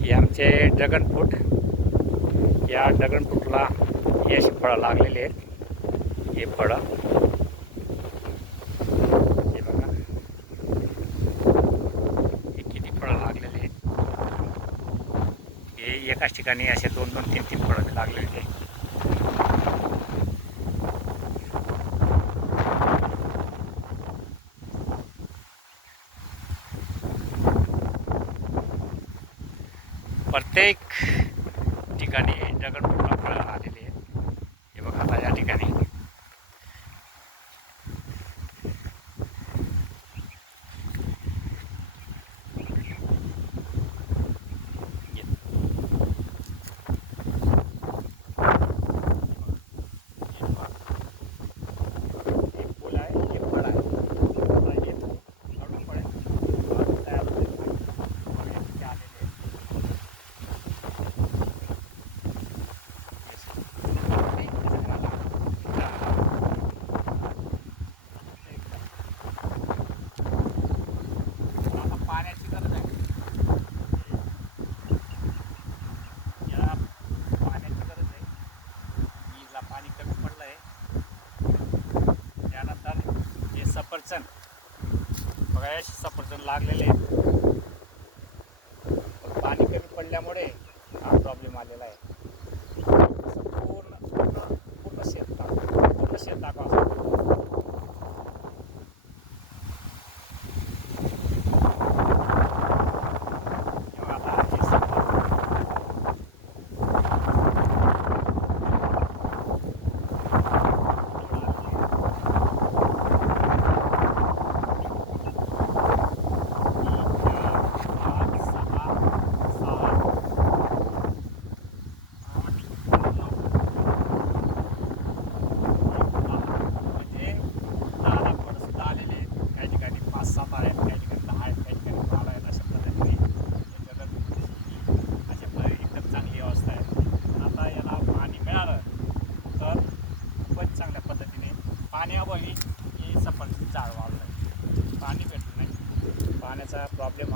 हे आमचे dragon fruit. या ड्रॅगन फ्रूटला हे अशी फळं लागलेली आहेत. हे फळं हे बघा, हे किती फळं लागलेली आहेत. हे एकाच ठिकाणी असे 2-2, 3-3 फळं लागलेली आहेत. प्रत्येक ठिकाणी ड्रॅगन फ्रूटला फळं आलेली आहेत. हे बघा आता या ठिकाणी फूल आहे, हे फळ आहे. आता हे काढून पडेल तयार होते आलेले आहेत. पाण्याची गरज आहे. या पाण्याची गरज आहे. विहिरीला पाणी कमी पडलं आहे. त्यानंतर हे सफरचंद बघा, हे सफरचंद लागलेले आहेत. पाणी कमी पडल्यामुळे हा प्रॉब्लेम आलेला आहे. पूर्ण शेत दाखवा. चांगल्या पद्धतीने पाण्याअभावी हे सफरचंद झाड वाढलं आहे. पाणी भेटत नाही. पाण्याचा प्रॉब्लेम